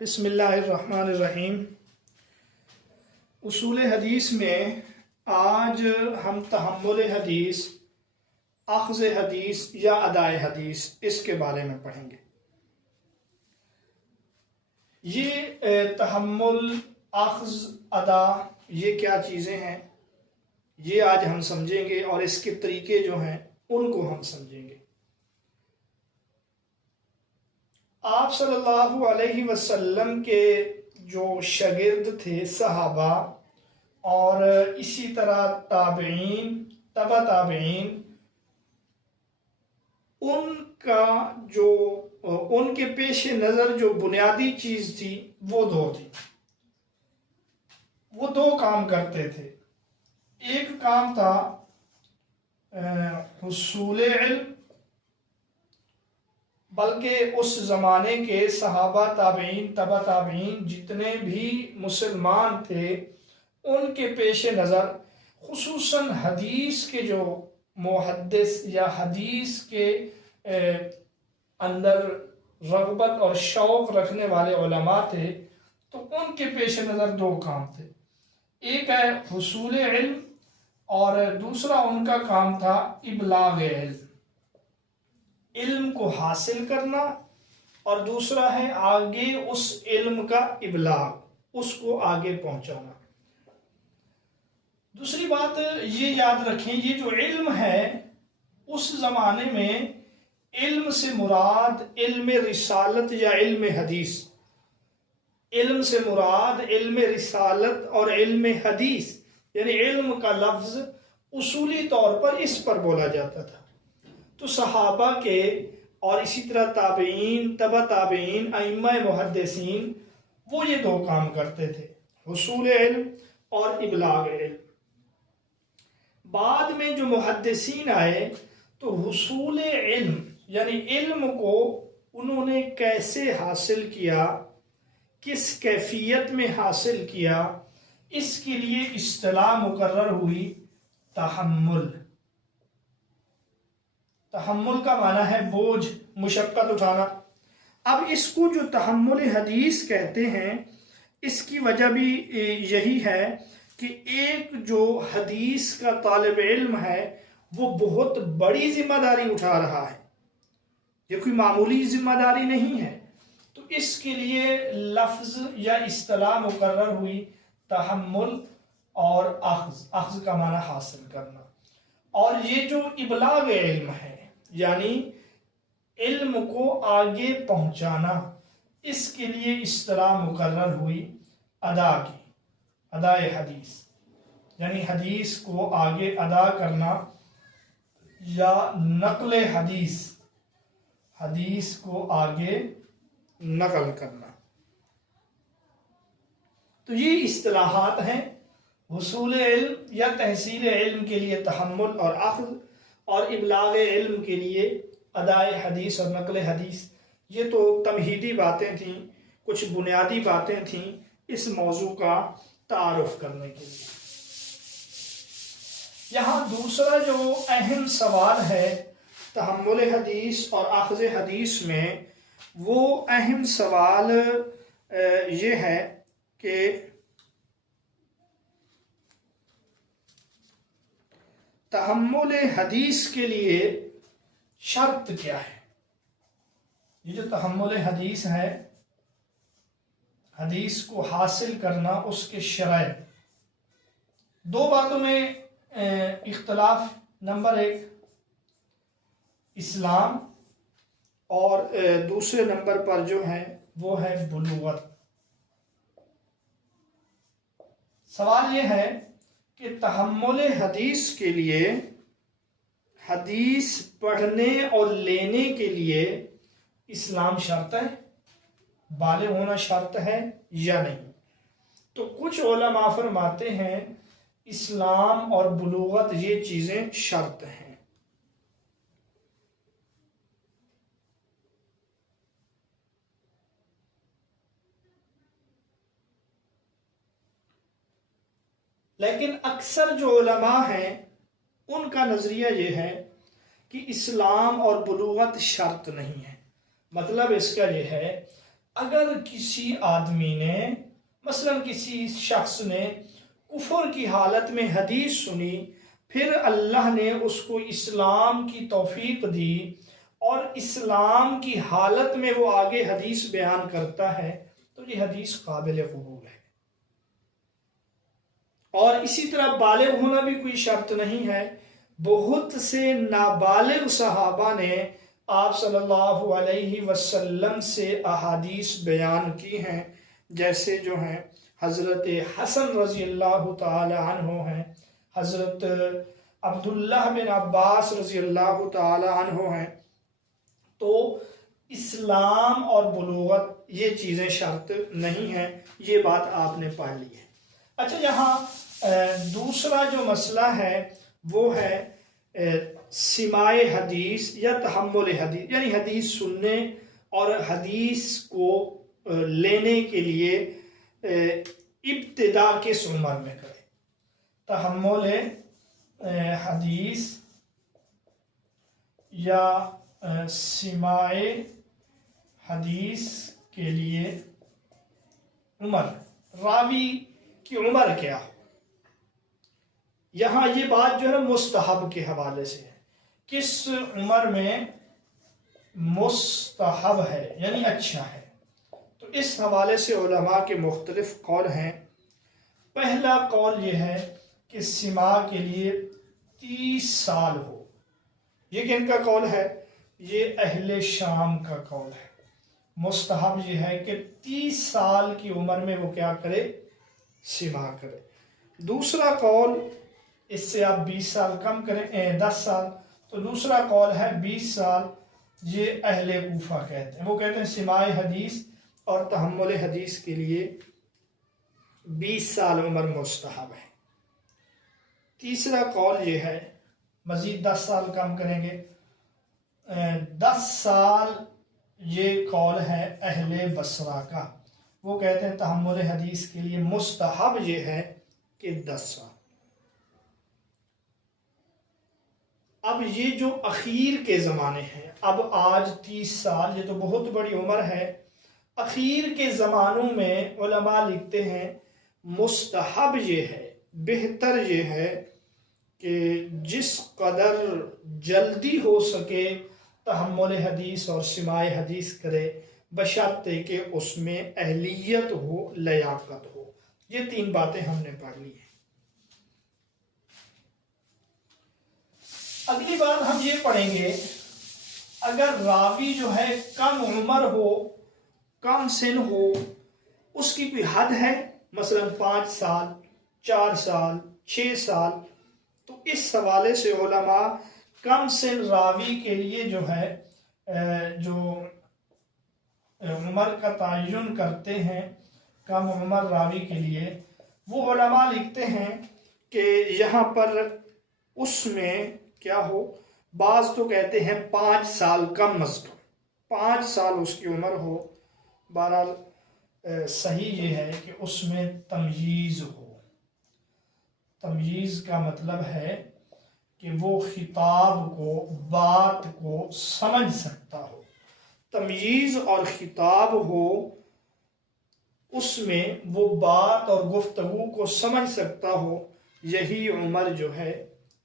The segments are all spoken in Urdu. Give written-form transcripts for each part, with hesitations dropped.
بسم اللہ الرحمن الرحیم۔ اصول حدیث میں آج ہم تحمل حدیث، اخذ حدیث یا ادائے حدیث اس کے بارے میں پڑھیں گے۔ یہ تحمل، اخذ، ادا یہ کیا چیزیں ہیں یہ آج ہم سمجھیں گے، اور اس کے طریقے جو ہیں ان کو ہم سمجھیں گے۔ آپ صلی اللہ علیہ وسلم کے جو شاگرد تھے صحابہ، اور اسی طرح تابعین، تبع تابعین، ان کے پیش نظر جو بنیادی چیز تھی وہ دو تھی۔ وہ دو کام کرتے تھے۔ ایک کام تھا حصول علم، بلکہ اس زمانے کے صحابہ، تابعین، تبع تابعین جتنے بھی مسلمان تھے ان کے پیش نظر خصوصاً حدیث کے جو محدث یا حدیث کے اندر رغبت اور شوق رکھنے والے علماء تھے، تو ان کے پیش نظر دو کام تھے۔ ایک ہے حصول علم، اور دوسرا ان کا کام تھا ابلاغ علم، علم کو حاصل کرنا، اور دوسرا ہے آگے اس علم کا ابلاغ، اس کو آگے پہنچانا۔ دوسری بات یہ یاد رکھیں، یہ جو علم ہے اس زمانے میں علم سے مراد علم رسالت یا علم حدیث، علم سے مراد علم رسالت اور علم حدیث، یعنی علم کا لفظ اصولی طور پر اس پر بولا جاتا تھا۔ تو صحابہ کے اور اسی طرح تابعین، تبع تابعین، ائمہ محدثین، وہ یہ دو کام کرتے تھے، حصول علم اور ابلاغ علم۔ بعد میں جو محدثین آئے تو حصول علم یعنی علم کو انہوں نے کیسے حاصل کیا، کس کیفیت میں حاصل کیا، اس کے لیے اصطلاح مقرر ہوئی تحمل۔ تحمل کا معنی ہے بوجھ، مشقت اٹھانا۔ اب اس کو جو تحمل حدیث کہتے ہیں، اس کی وجہ بھی یہی ہے کہ ایک جو حدیث کا طالب علم ہے وہ بہت بڑی ذمہ داری اٹھا رہا ہے، یہ کوئی معمولی ذمہ داری نہیں ہے، تو اس کے لیے لفظ یا اصطلاح مقرر ہوئی تحمل اور اخذ کا معنی حاصل کرنا۔ اور یہ جو ابلاغ علم ہے یعنی علم کو آگے پہنچانا، اس کے لیے اصطلاح مقرر ہوئی ادا کی، ادائے حدیث، یعنی حدیث کو آگے ادا کرنا یا نقل حدیث، حدیث کو آگے نقل کرنا۔ تو یہ اصطلاحات ہیں، حصول علم یا تحصیل علم کے لیے تحمل اور اخذ، اور ابلاغ علم کے لیے ادائے حدیث اور نقل حدیث۔ یہ تو تمہیدی باتیں تھیں، کچھ بنیادی باتیں تھیں اس موضوع کا تعارف کرنے کے لیے۔ یہاں دوسرا جو اہم سوال ہے تحمل حدیث اور اخذ حدیث میں، وہ اہم سوال یہ ہے کہ تحمل حدیث کے لیے شرط کیا ہے؟ یہ جو تحمل حدیث ہے، حدیث کو حاصل کرنا، اس کے شرائط، دو باتوں میں اختلاف۔ نمبر ایک اسلام، اور دوسرے نمبر پر جو ہے وہ ہے بلوغت۔ سوال یہ ہے کہ تحمل حدیث کے لیے، حدیث پڑھنے اور لینے کے لیے اسلام شرط ہے، بالغ ہونا شرط ہے یا نہیں؟ تو کچھ علماء فرماتے ہیں اسلام اور بلوغت یہ چیزیں شرط ہیں۔ لیکن اکثر جو علماء ہیں ان کا نظریہ یہ ہے کہ اسلام اور بلوغت شرط نہیں ہے۔ مطلب اس کا یہ ہے اگر کسی آدمی نے مثلا کسی شخص نے کفر کی حالت میں حدیث سنی، پھر اللہ نے اس کو اسلام کی توفیق دی اور اسلام کی حالت میں وہ آگے حدیث بیان کرتا ہے، تو یہ حدیث قابل قبول ہے۔ اور اسی طرح بالغ ہونا بھی کوئی شرط نہیں ہے۔ بہت سے نابالغ صحابہ نے آپ صلی اللہ علیہ وسلم سے احادیث بیان کی ہیں، جیسے جو ہیں حضرت حسن رضی اللہ تعالی عنہ ہیں، حضرت عبداللہ بن عباس رضی اللہ تعالی عنہ ہیں۔ تو اسلام اور بلوغت یہ چیزیں شرط نہیں ہیں، یہ بات آپ نے پڑھ لی ہے۔ اچھا، یہاں دوسرا جو مسئلہ ہے وہ ہے سماع حدیث یا تحمل حدیث، یعنی حدیث سننے اور حدیث کو لینے کے لیے ابتدا کس عمر میں کرے۔ تحمل حدیث یا سماع حدیث کے لیے عمر، راوی کی عمر کیا ہو۔ یہاں یہ بات جو ہے نا مستحب کے حوالے سے ہے، کس عمر میں مستحب ہے یعنی اچھا ہے۔ تو اس حوالے سے علماء کے مختلف قول ہیں۔ پہلا قول یہ ہے کہ سماع کے لیے 30 سال ہو۔ یہ کن کا قول ہے؟ یہ اہل شام کا قول ہے۔ مستحب یہ ہے کہ 30 سال کی عمر میں وہ کیا کرے؟ سماع کرے۔ دوسرا قول، اس سے آپ 20 سال کم کریں 10 سال، تو دوسرا قول ہے 20 سال۔ یہ اہل کوفہ کہتے ہیں، وہ کہتے ہیں سماع حدیث اور تحمل حدیث کے لیے 20 سال عمر مستحب ہے۔ تیسرا قول یہ ہے، مزید 10 سال کم کریں گے 10 سال، یہ قول ہے اہل بصرہ کا، وہ کہتے ہیں تحمل حدیث کے لیے مستحب یہ ہے کہ 10 سال۔ اب یہ جو اخیر کے زمانے ہیں، اب آج 30 سال یہ تو بہت بڑی عمر ہے، اخیر کے زمانوں میں علماء لکھتے ہیں مستحب یہ ہے، بہتر یہ ہے کہ جس قدر جلدی ہو سکے تحمل حدیث اور سماع حدیث کرے، بشرطے کہ اس میں اہلیت ہو، لیاقت ہو۔ یہ 3 باتیں ہم نے پڑھ لی ہیں۔ اگلی بات ہم یہ پڑھیں گے، اگر راوی جو ہے کم عمر ہو، کم سن ہو، اس کی کوئی حد ہے، مثلا 5 سال، 4 سال، 6 سال، تو اس حوالے سے علماء کم سن راوی کے لیے جو ہے جو عمر کا تعین کرتے ہیں کم عمر راوی کے لیے، وہ علماء لکھتے ہیں کہ یہاں پر اس میں کیا ہو، بعض تو کہتے ہیں 5 سال کم از کم 5 سال اس کی عمر ہو۔ بہرحال صحیح یہ ہے کہ اس میں تمییز ہو۔ تمییز کا مطلب ہے کہ وہ خطاب کو، بات کو سمجھ سکتا ہو۔ تمییز اور خطاب ہو، اس میں وہ بات اور گفتگو کو سمجھ سکتا ہو، یہی عمر جو ہے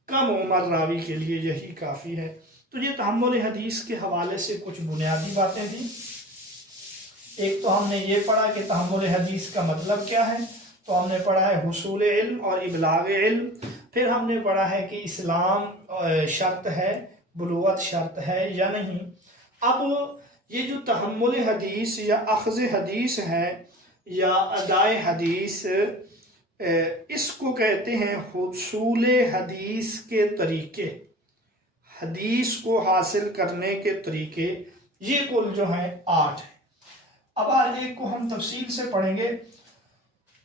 کم عمر راوی کے لیے یہی کافی ہے۔ تو یہ تحمل حدیث کے حوالے سے کچھ بنیادی باتیں تھیں۔ ایک تو ہم نے یہ پڑھا کہ تحمل حدیث کا مطلب کیا ہے، تو ہم نے پڑھا ہے حصول علم اور ابلاغ علم۔ پھر ہم نے پڑھا ہے کہ اسلام شرط ہے، بلوغت شرط ہے یا نہیں۔ اب یہ جو تحمل حدیث یا اخذ حدیث ہے یا ادائے حدیث، اس کو کہتے ہیں حصول حدیث کے طریقے، حدیث کو حاصل کرنے کے طریقے، یہ کل جو ہیں 8 ہیں۔ اب ہر ایک کو ہم تفصیل سے پڑھیں گے۔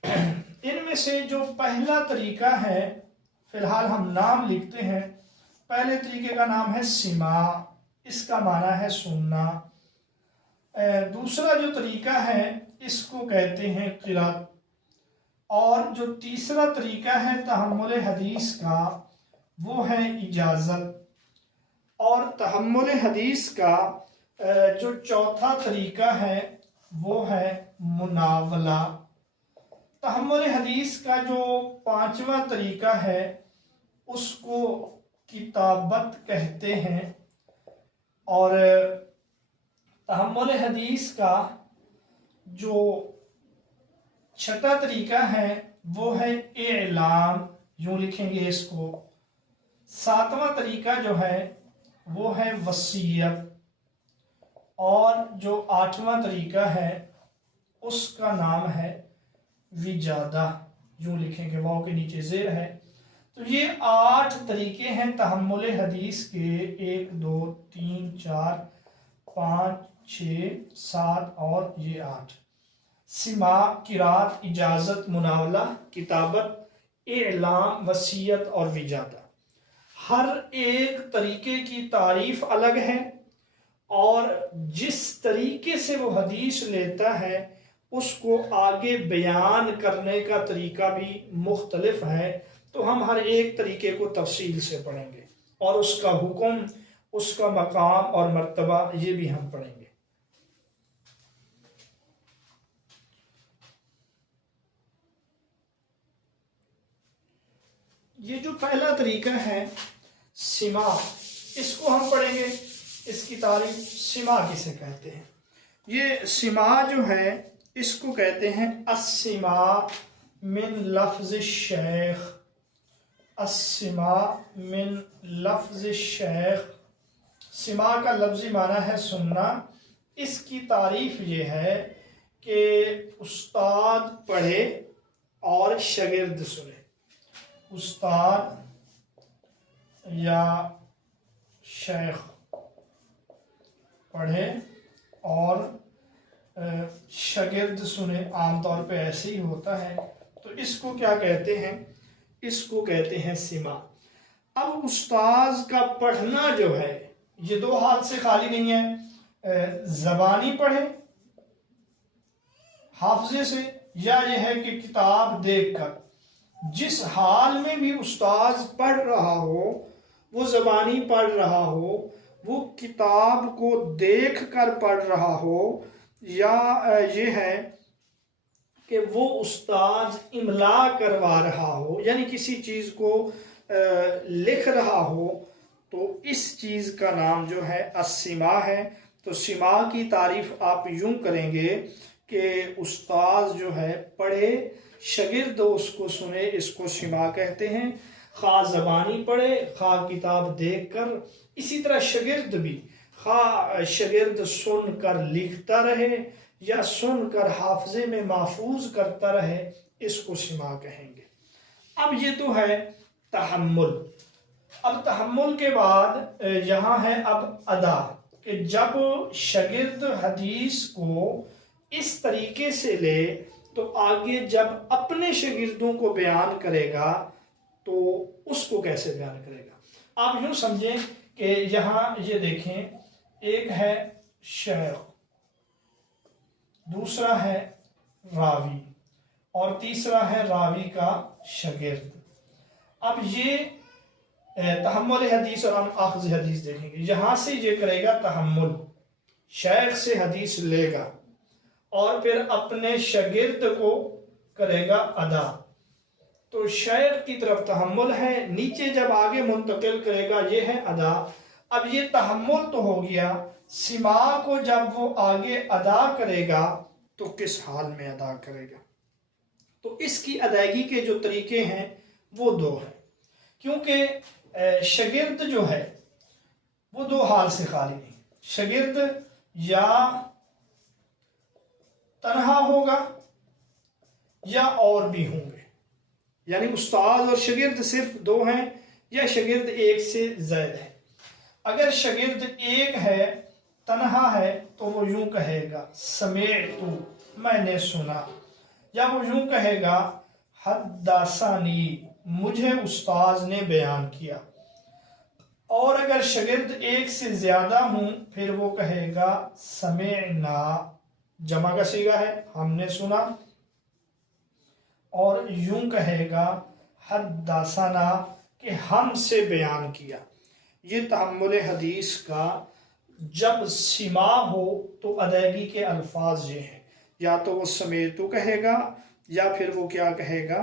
ان میں سے جو پہلا طریقہ ہے، فی الحال ہم نام لکھتے ہیں۔ پہلے طریقے کا نام ہے سماع، اس کا معنی ہے سننا۔ دوسرا جو طریقہ ہے اس کو کہتے ہیں قرات، اور جو تیسرا طریقہ ہے تحمل حدیث کا وہ ہے اجازت، اور تحمل حدیث کا جو چوتھا طریقہ ہے وہ ہے مناولہ۔ تحمل حدیث کا جو پانچواں طریقہ ہے اس کو کتابت کہتے ہیں، اور تحمل حدیث کا جو چھٹا طریقہ ہے وہ ہے اعلام، یوں لکھیں گے اس کو۔ ساتواں طریقہ جو ہے وہ ہے وصیت، اور جو آٹھواں طریقہ ہے اس کا نام ہے وجادہ، یوں لکھیں گے، واو کے نیچے زیر ہے۔ تو یہ 8 طریقے ہیں تحمل حدیث کے، 1 2 3 4 5 6 7 اور یہ 8۔ سماع، قرات، اجازت، مناولہ، کتابت، اعلام، وصیت اور وجادہ۔ ہر ایک طریقے کی تعریف الگ ہے، اور جس طریقے سے وہ حدیث لیتا ہے اس کو آگے بیان کرنے کا طریقہ بھی مختلف ہے۔ تو ہم ہر ایک طریقے کو تفصیل سے پڑھیں گے، اور اس کا حکم، اس کا مقام اور مرتبہ یہ بھی ہم پڑھیں گے۔ یہ جو پہلا طریقہ ہے سماع، اس کو ہم پڑھیں گے۔ اس کی تعریف سماع کسے کہتے ہیں؟ یہ سماع جو ہے اس کو کہتے ہیں السماع من لفظ الشیخ۔ السماع من لفظ الشیخ، سماع کا لفظی معنی ہے سننا۔ اس کی تعریف یہ ہے کہ استاد پڑھے اور شاگرد سنے۔ استاد یا شیخ پڑھے اور شاگرد سنے، عام طور پہ ایسے ہی ہوتا ہے۔ تو اس کو کیا کہتے ہیں؟ اس کو کہتے ہیں سماع۔ اب استاذ کا پڑھنا جو ہے یہ دو حال سے خالی نہیں ہے، زبانی پڑھے حافظے سے، یا یہ ہے کہ کتاب دیکھ کر۔ جس حال میں بھی استاذ پڑھ رہا ہو، وہ زبانی پڑھ رہا ہو، وہ کتاب کو دیکھ کر پڑھ رہا ہو، یا یہ ہے کہ وہ استاذ املا کروا رہا ہو، یعنی کسی چیز کو لکھ رہا ہو، تو اس چیز کا نام جو ہے السماع ہے۔ تو سماع کی تعریف آپ یوں کریں گے کہ استاذ جو ہے پڑھے، شاگرد اس کو سنے، اس کو سماع کہتے ہیں۔ خواہ زبانی پڑھے، خواہ کتاب دیکھ کر۔ اسی طرح شاگرد بھی، خواہ شاگرد سن کر لکھتا رہے یا سن کر حافظے میں محفوظ کرتا رہے، اس کو سماع کہیں گے۔ اب یہ تو ہے تحمل۔ اب تحمل کے بعد یہاں ہے اب ادا، کہ جب شاگرد حدیث کو اس طریقے سے لے تو آگے جب اپنے شاگردوں کو بیان کرے گا تو اس کو کیسے بیان کرے گا؟ آپ یوں سمجھیں کہ یہاں یہ دیکھیں، ایک ہے شیخ، دوسرا ہے راوی، اور تیسرا ہے راوی کا شاگرد۔ اب یہ تحمل حدیث اور ہم اخذ حدیث دیکھیں گے۔ یہاں سے یہ کرے گا تحمل، شیخ سے حدیث لے گا اور پھر اپنے شاگرد کو کرے گا ادا۔ تو شیخ کی طرف تحمل ہے، نیچے جب آگے منتقل کرے گا یہ ہے ادا۔ اب یہ تحمل تو ہو گیا، سماع کو جب وہ آگے ادا کرے گا تو کس حال میں ادا کرے گا؟ تو اس کی ادائیگی کے جو طریقے ہیں وہ دو ہیں، کیونکہ شاگرد جو ہے وہ دو حال سے خالی نہیں۔ شاگرد یا تنہا ہوگا یا اور بھی ہوں گے، یعنی استاد اور شاگرد صرف دو ہیں یا شاگرد ایک سے زائد ہے۔ اگر شاگرد ایک ہے، تنہا ہے، تو وہ یوں کہے گا سمعت، میں نے سنا، یا وہ یوں کہے گا حدثنی، مجھے استاذ نے بیان کیا۔ اور اگر شاگرد ایک سے زیادہ ہوں پھر وہ کہے گا سمعنا، جمع کا صیغہ ہے، ہم نے سنا، اور یوں کہے گا حدثنا، کہ ہم سے بیان کیا۔ یہ تحمل حدیث کا جب سماع ہو تو ادائیگی کے الفاظ یہ ہیں۔ یا تو وہ سمیتو کہے گا یا پھر وہ کیا کہے گا،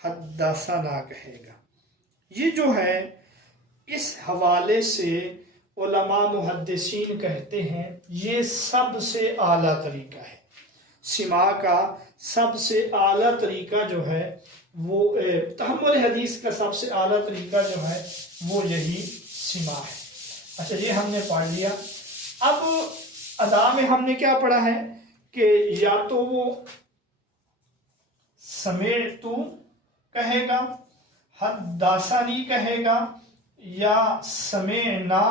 حدثنا کہے گا۔ یہ جو ہے اس حوالے سے علماء محدثین کہتے ہیں یہ سب سے اعلیٰ طریقہ ہے، سماع کا سب سے اعلیٰ طریقہ جو ہے وہ تحمل حدیث کا سب سے اعلیٰ طریقہ جو ہے وہ یہی سماع ہے۔ اچھا یہ ہم نے پڑھ لیا۔ اب ادا میں ہم نے کیا پڑھا ہے کہ یا تو وہ سمعتو کہے گا، حدثنی کہے گا، یا سمعنا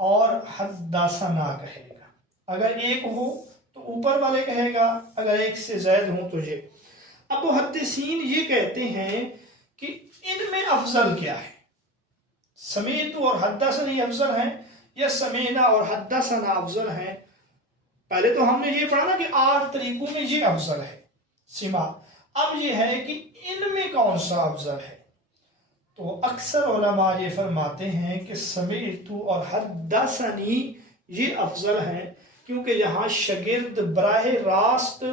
اور حدثنا کہے گا۔ اگر ایک ہو تو اوپر والے کہے گا، اگر ایک سے زائد ہوں تو یہ۔ اب محدثین یہ کہتے ہیں کہ ان میں افضل کیا ہے، سمیتو اور حدثنی افضل ہیں یا سمینا اور حدثنا افضل ہیں؟ پہلے تو ہم نے یہ پڑھا نا کہ 8 طریقوں میں یہ افضل ہے سماع، اب یہ ہے کہ ان میں کون سا افضل ہے؟ تو اکثر علماء یہ فرماتے ہیں کہ سمیتو اور حدثنی یہ افضل ہیں، کیونکہ یہاں شاگرد براہ راست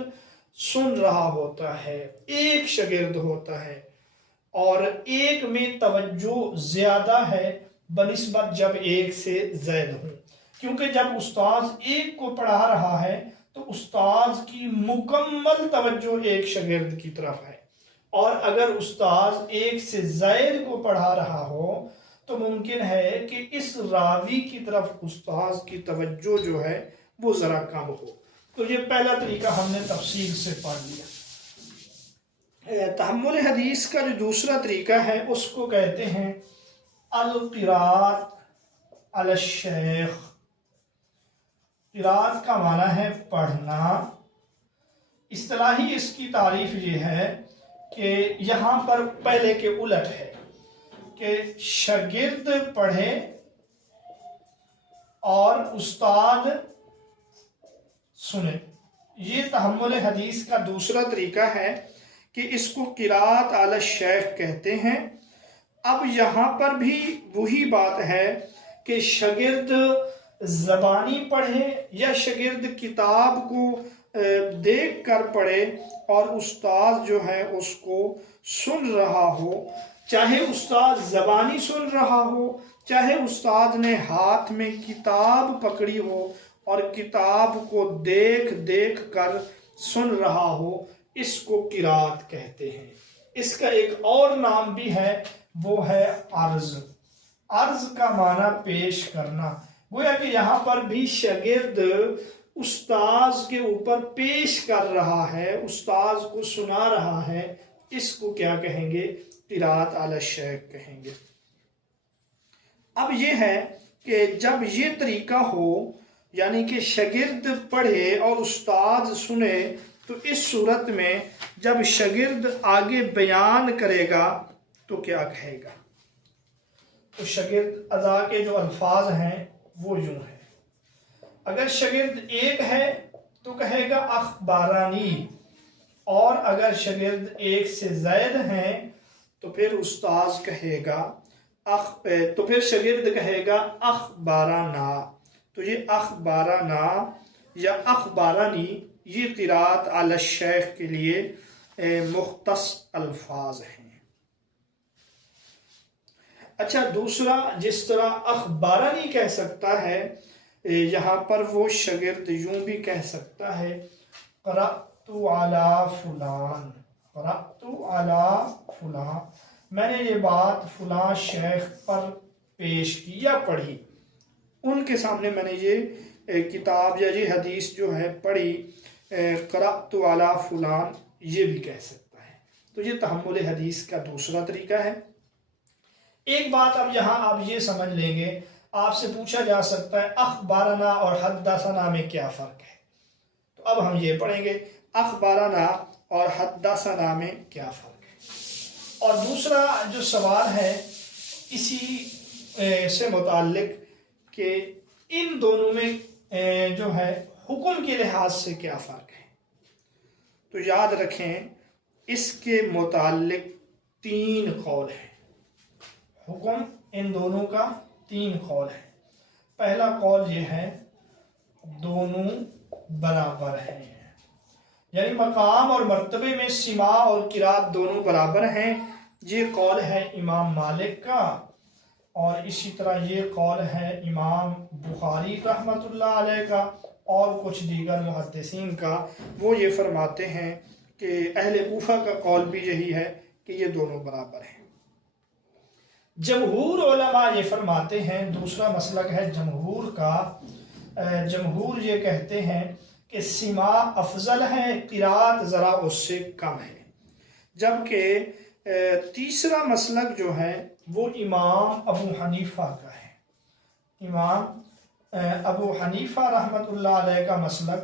سن رہا ہوتا ہے، ایک شاگرد ہوتا ہے اور ایک میں توجہ زیادہ ہے بنسبت جب ایک سے زائد ہوں، کیونکہ جب استاذ ایک کو پڑھا رہا ہے تو استاذ کی مکمل توجہ ایک شاگرد کی طرف ہے، اور اگر استاذ ایک سے زائد کو پڑھا رہا ہو تو ممکن ہے کہ اس راوی کی طرف استاذ کی توجہ جو ہے وہ ذرا کم ہو۔ تو یہ پہلا طریقہ ہم نے تفصیل سے پڑھ لیا۔ تحمل حدیث کا جو دوسرا طریقہ ہے اس کو کہتے ہیں القراءۃ علی الشیخ۔ قراءت کا معنی ہے پڑھنا۔ اصطلاحی اس کی تعریف یہ ہے کہ یہاں پر پہلے کے الٹ ہے کہ شاگرد پڑھے اور استاد سنے۔ یہ تحمل حدیث کا دوسرا طریقہ ہے کہ اس کو قراءت علی الشیخ کہتے ہیں۔ اب یہاں پر بھی وہی بات ہے کہ شاگرد زبانی پڑھے یا شاگرد کتاب کو دیکھ کر پڑھے اور استاد جو ہے اس کو سن رہا ہو، چاہے استاد زبانی سن رہا ہو، چاہے استاد نے ہاتھ میں کتاب پکڑی ہو اور کتاب کو دیکھ دیکھ کر سن رہا ہو، اس کو قراءت کہتے ہیں۔ اس کا ایک اور نام بھی ہے، وہ ہے عرض۔ عرض کا معنی پیش کرنا، گویا کہ یہاں پر بھی شاگرد استاذ کے اوپر پیش کر رہا ہے، استاذ کو سنا رہا ہے، اس کو کیا کہیں گے؟ قراءت علی الشیخ کہیں گے۔ اب یہ ہے کہ جب یہ طریقہ ہو، یعنی کہ شاگرد پڑھے اور استاد سنے، تو اس صورت میں جب شاگرد آگے بیان کرے گا تو کیا کہے گا؟ تو شاگرد ادا کے جو الفاظ ہیں وہ یوں ہیں۔ اگر شاگرد ایک ہے تو کہے گا اخبارانی، اور اگر شاگرد ایک سے زائد ہیں تو پھر استاذ کہے گا تو پھر شاگرد کہے گا اخبارنا۔ تو یہ اخبارنا یا اخبارانی یہ قراءت علی الشیخ کے لیے مختص الفاظ ہیں۔ اچھا دوسرا، جس طرح اخبارانی کہہ سکتا ہے، یہاں پر وہ شاگرد یوں بھی کہہ سکتا ہے قرأت علی فلان، قرأت علی فلان، میں نے یہ بات فلاں شیخ پر پیش کی یا پڑھی، ان کے سامنے میں نے یہ کتاب یا یہ حدیث جو ہے پڑھی، قرأت علی فلان یہ بھی کہہ سکتا ہے۔ تو یہ تحمل حدیث کا دوسرا طریقہ ہے۔ ایک بات اب یہاں آپ یہ سمجھ لیں گے، آپ سے پوچھا جا سکتا ہے اخبارنا اور حدثنا میں کیا فرق ہے؟ تو اب ہم یہ پڑھیں گے اخبارنا اور حدثنا میں کیا فرق ہے۔ اور دوسرا جو سوال ہے اسی سے متعلق کہ ان دونوں میں جو ہے حکم کے لحاظ سے کیا فرق ہے، تو یاد رکھیں اس کے متعلق 3 قول ہیں۔ حکم ان دونوں کا 3 قول ہے۔ پہلا قول یہ ہے دونوں برابر ہیں، یعنی مقام اور مرتبے میں سما اور قرات دونوں برابر ہیں، یہ قول ہے امام مالک کا، اور اسی طرح یہ قول ہے امام بخاری رحمۃ اللہ علیہ کا اور کچھ دیگر محدثین کا۔ وہ یہ فرماتے ہیں کہ اہل کوفہ کا قول بھی یہی ہے کہ یہ دونوں برابر ہیں۔ جمہور علماء یہ فرماتے ہیں، دوسرا مسلک ہے جمہور کا، جمہور یہ کہتے ہیں کہ سما افضل ہے، قرات ذرا اس سے کم ہے، جبکہ تیسرا مسلک جو ہے وہ امام ابو حنیفہ کا ہے۔ امام ابو حنیفہ رحمۃ اللہ علیہ کا مسلک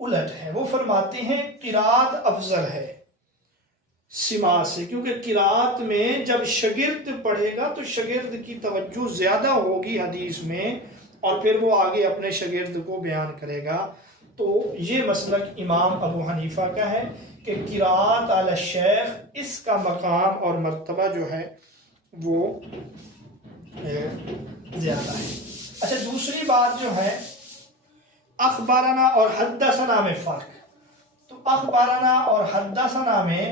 الٹ ہے، وہ فرماتے ہیں قرات افضل ہے سما سے، کیونکہ قرات میں جب شاگرد پڑھے گا تو شاگرد کی توجہ زیادہ ہوگی حدیث میں، اور پھر وہ آگے اپنے شاگرد کو بیان کرے گا۔ تو یہ مسلک امام ابو حنیفہ کا ہے کہ قرات علی الشیخ، اس کا مقام اور مرتبہ جو ہے وہ زیادہ ہے۔ اچھا، دوسری بات جو ہے اخبارنا اور حدثنا میں فرق، تو اخبارنا اور حدثنا میں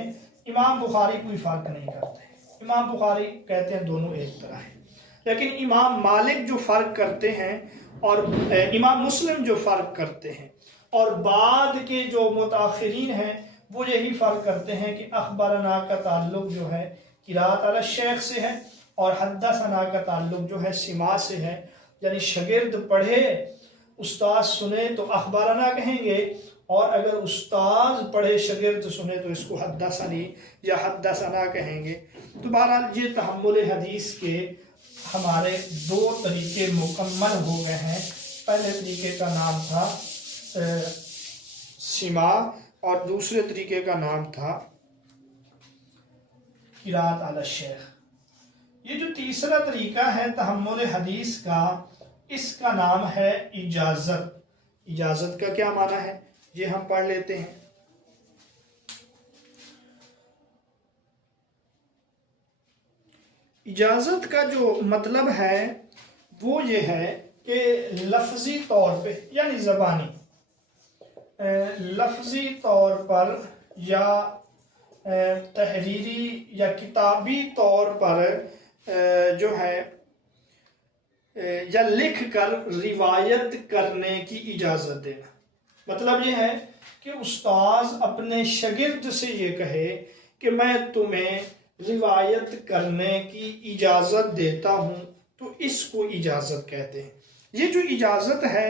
امام بخاری کوئی فرق نہیں کرتے، امام بخاری کہتے ہیں دونوں ایک طرح ہیں، لیکن امام مالک جو فرق کرتے ہیں اور امام مسلم جو فرق کرتے ہیں، اور بعد کے جو متاخرین ہیں وہ یہی فرق کرتے ہیں کہ اخبارنا کا تعلق جو ہے قرات علی الشیخ سے ہے، اور حدثنا کا تعلق جو ہے سما سے ہے، یعنی شاگرد پڑھے استاد سنے تو اخبارنا کہیں گے، اور اگر استاد پڑھے شاگرد سنے تو اس کو حدثنی یا حدثنا کہیں گے۔ تو بہرحال یہ تحمل حدیث کے ہمارے دو طریقے مکمل ہو گئے ہیں۔ پہلے طریقے کا نام تھا سما، اور دوسرے طریقے کا نام تھا قرات علی الشیخ۔ یہ جو تیسرا طریقہ ہے تحمل حدیث کا، اس کا نام ہے اجازت۔ اجازت کا کیا معنی ہے یہ ہم پڑھ لیتے ہیں۔ اجازت کا جو مطلب ہے وہ یہ ہے کہ لفظی طور پہ، یعنی زبانی لفظی طور پر یا تحریری یا کتابی طور پر جو ہے یا لکھ کر روایت کرنے کی اجازت دینا۔ مطلب یہ ہے کہ استاذ اپنے شاگرد سے یہ کہے کہ میں تمہیں روایت کرنے کی اجازت دیتا ہوں، تو اس کو اجازت کہتے ہیں۔ یہ جو اجازت ہے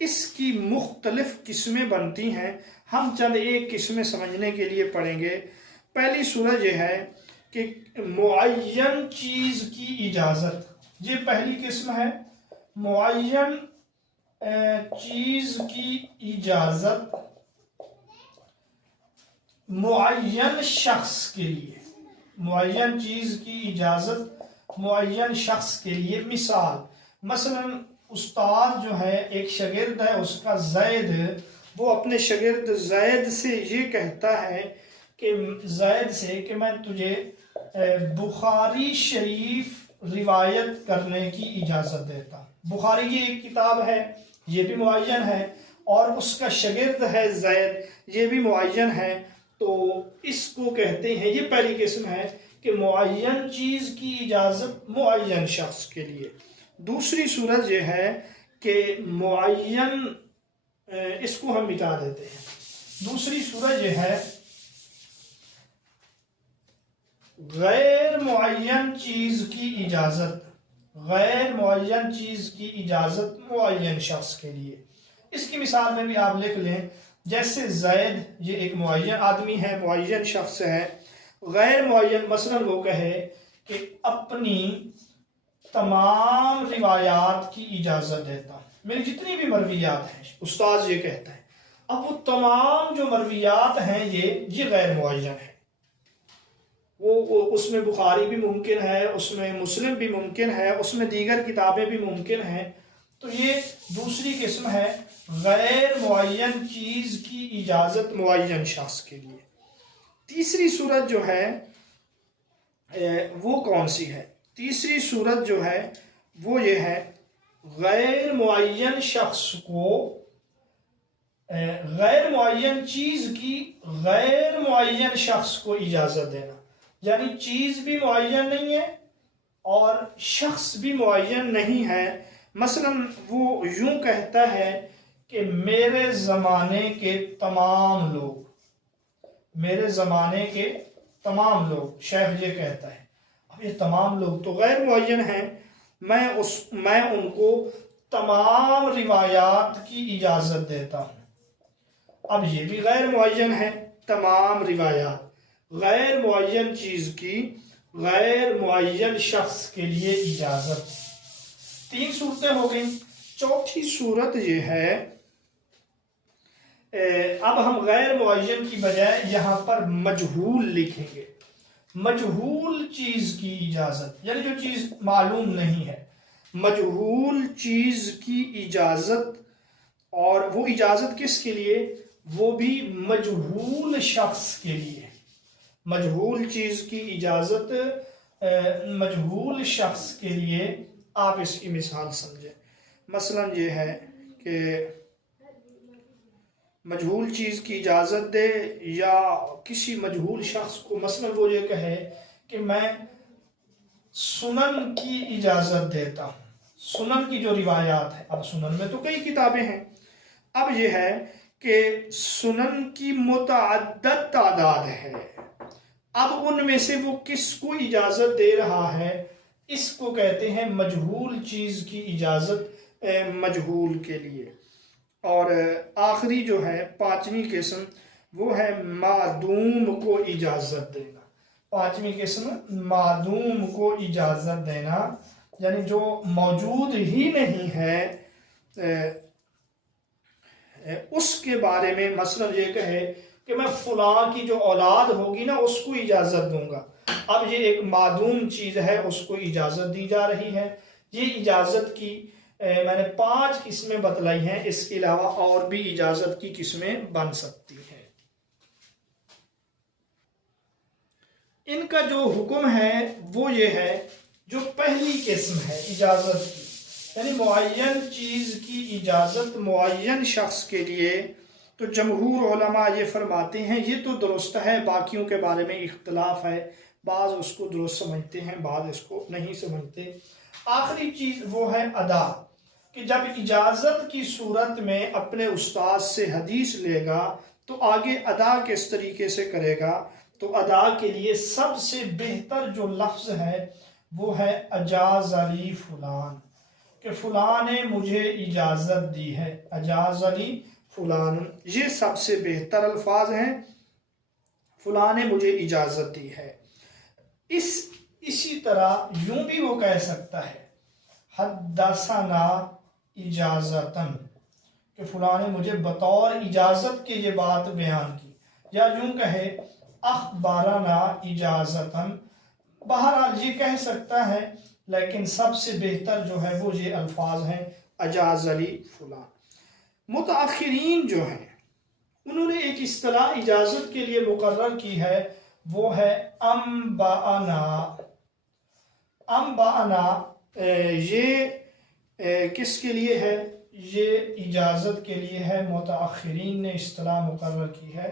اس کی مختلف قسمیں بنتی ہیں، ہم چند ایک قسمیں سمجھنے کے لیے پڑھیں گے۔ پہلی صورت یہ ہے کہ معین چیز کی اجازت، یہ پہلی قسم ہے، معین چیز کی اجازت معین شخص کے لیے، معین چیز کی اجازت معین شخص کے لیے۔ مثلا استاد جو ہے ایک شاگرد ہے اس کا زید، وہ اپنے شاگرد زید سے یہ کہتا ہے کہ زید سے کہ میں تجھے بخاری شریف روایت کرنے کی اجازت دیتا ہوں۔ بخاری یہ ایک کتاب ہے، یہ بھی معین ہے، اور اس کا شاگرد ہے زید، یہ بھی معین ہے، تو اس کو کہتے ہیں، یہ پہلی قسم ہے کہ معین چیز کی اجازت معین شخص کے لیے۔ دوسری صورت یہ ہے کہ معین، اس کو ہم مٹا دیتے ہیں۔ دوسری صورت یہ ہے غیر معین چیز کی اجازت، غیر معین چیز کی اجازت معین شخص کے لیے۔ اس کی مثال میں بھی آپ لکھ لیں، جیسے زید یہ ایک معین آدمی ہے، معین شخص ہے۔ غیر معین مثلا وہ کہے کہ اپنی تمام روایات کی اجازت دیتا ہوں، میری جتنی بھی مرویات ہیں، استاذ یہ کہتا ہے۔ اب وہ تمام جو مرویات ہیں یہ غیر معین ہے، وہ اس میں بخاری بھی ممکن ہے، اس میں مسلم بھی ممکن ہے، اس میں دیگر کتابیں بھی ممکن ہیں۔ تو یہ دوسری قسم ہے غیر معین چیز کی اجازت معین شخص کے لیے۔ تیسری صورت جو ہے وہ کون سی ہے؟ تیسری صورت جو ہے وہ یہ ہے غیر معین شخص کو غیر معین چیز کی غیر معین شخص کو اجازت دینا، یعنی چیز بھی معین نہیں ہے اور شخص بھی معین نہیں ہے۔ مثلا وہ یوں کہتا ہے کہ میرے زمانے کے تمام لوگ، میرے زمانے کے تمام لوگ، شیخ یہ کہتا ہے۔ اب یہ تمام لوگ تو غیر معین ہیں، میں ان کو تمام روایات کی اجازت دیتا ہوں۔ اب یہ بھی غیر معین ہے، تمام روایات، غیر معین چیز کی غیر معین شخص کے لیے اجازت۔ 3 صورتیں ہو گئیں۔ چوتھی صورت یہ ہے، اب ہم غیر معین کی بجائے یہاں پر مجہول لکھیں گے۔ مجہول چیز کی اجازت، یعنی جو چیز معلوم نہیں ہے، مجہول چیز کی اجازت۔ اور وہ اجازت کس کے لیے؟ وہ بھی مجہول شخص کے لیے۔ مجہول چیز کی اجازت مجہول شخص کے لیے۔ آپ اس کی مثال سمجھیں۔ مثلا یہ ہے کہ مجہول چیز کی اجازت دے یا کسی مجہول شخص کو، مثلا وہ یہ کہے کہ میں سنن کی اجازت دیتا ہوں، سنن کی جو روایات ہے، اب سنن میں تو کئی کتابیں ہیں، اب یہ ہے کہ سنن کی متعدد تعداد ہے، اب ان میں سے وہ کس کو اجازت دے رہا ہے، اس کو کہتے ہیں مجہول چیز کی اجازت مجہول کے لیے۔ اور آخری جو ہے 5ویں قسم، وہ ہے معدوم کو اجازت دینا۔ 5ویں قسم معدوم کو اجازت دینا، یعنی جو موجود ہی نہیں ہے اس کے بارے میں، مثلا یہ کہے کہ میں فلاں کی جو اولاد ہوگی نا اس کو اجازت دوں گا۔ اب یہ ایک معدوم چیز ہے، اس کو اجازت دی جا رہی ہے۔ یہ اجازت کی میں نے 5 قسمیں بتلائی ہیں، اس کے علاوہ اور بھی اجازت کی قسمیں بن سکتی ہیں۔ ان کا جو حکم ہے وہ یہ ہے، جو پہلی قسم ہے اجازت کی، یعنی معین چیز کی اجازت معین شخص کے لیے، تو جمہور علماء یہ فرماتے ہیں یہ تو درست ہے، باقیوں کے بارے میں اختلاف ہے، بعض اس کو درست سمجھتے ہیں، بعض اس کو نہیں سمجھتے۔ آخری چیز وہ ہے ادا، کہ جب اجازت کی صورت میں اپنے استاد سے حدیث لے گا تو آگے ادا کس طریقے سے کرے گا، تو ادا کے لیے سب سے بہتر جو لفظ ہے وہ ہے اجاز علی فلان، کہ فلاں نے مجھے اجازت دی ہے، اجاز علی فلان، یہ سب سے بہتر الفاظ ہیں، فلاں نے مجھے اجازت دی ہے۔ اسی طرح یوں بھی وہ کہہ سکتا ہے حدثنا اجازتن، کہ فلاں نے مجھے بطور اجازت کے یہ بات بیان کی، یا یوں کہے اخبارنا اجازتن، بہرحال یہ کہہ سکتا ہے، لیکن سب سے بہتر جو ہے وہ یہ الفاظ ہیں اجاز علی فلاں۔ متاخرین جو ہیں انہوں نے ایک اصطلاح اجازت کے لیے مقرر کی ہے، وہ ہے انبانا۔ انبانا یہ کس کے لیے ہے؟ یہ اجازت کے لیے ہے، متاخرین نے اصطلاح مقرر کی ہے۔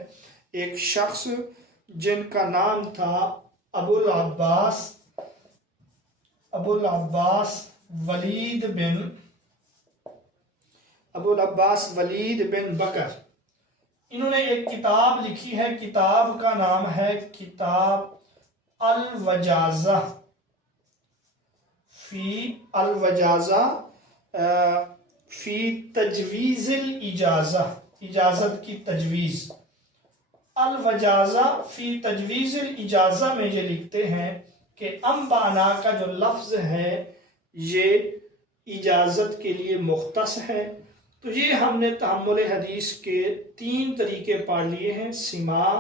ایک شخص جن کا نام تھا ابو العباس ولید بن بکر، انہوں نے ایک کتاب لکھی ہے، کتاب کا نام ہے کتاب الوجازہ فی تجویز الاجازہ، اجازت کی تجویز۔ الوجازہ فی تجویز الاجازہ میں یہ لکھتے ہیں کہ انبانا کا جو لفظ ہے یہ اجازت کے لیے مختص ہے۔ تو یہ ہم نے تحمل حدیث کے 3 طریقے پڑھ لیے ہیں، سماع،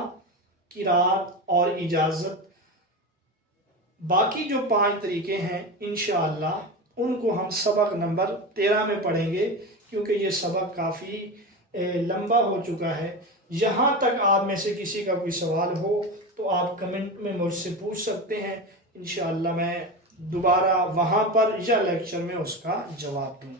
قرات اور اجازت۔ باقی جو 5 طریقے ہیں انشاءاللہ ان کو ہم سبق نمبر 13 میں پڑھیں گے، کیونکہ یہ سبق کافی لمبا ہو چکا ہے۔ یہاں تک آپ میں سے کسی کا کوئی سوال ہو تو آپ کمنٹ میں مجھ سے پوچھ سکتے ہیں، انشاءاللہ میں دوبارہ وہاں پر یا لیکچر میں اس کا جواب دوں گا۔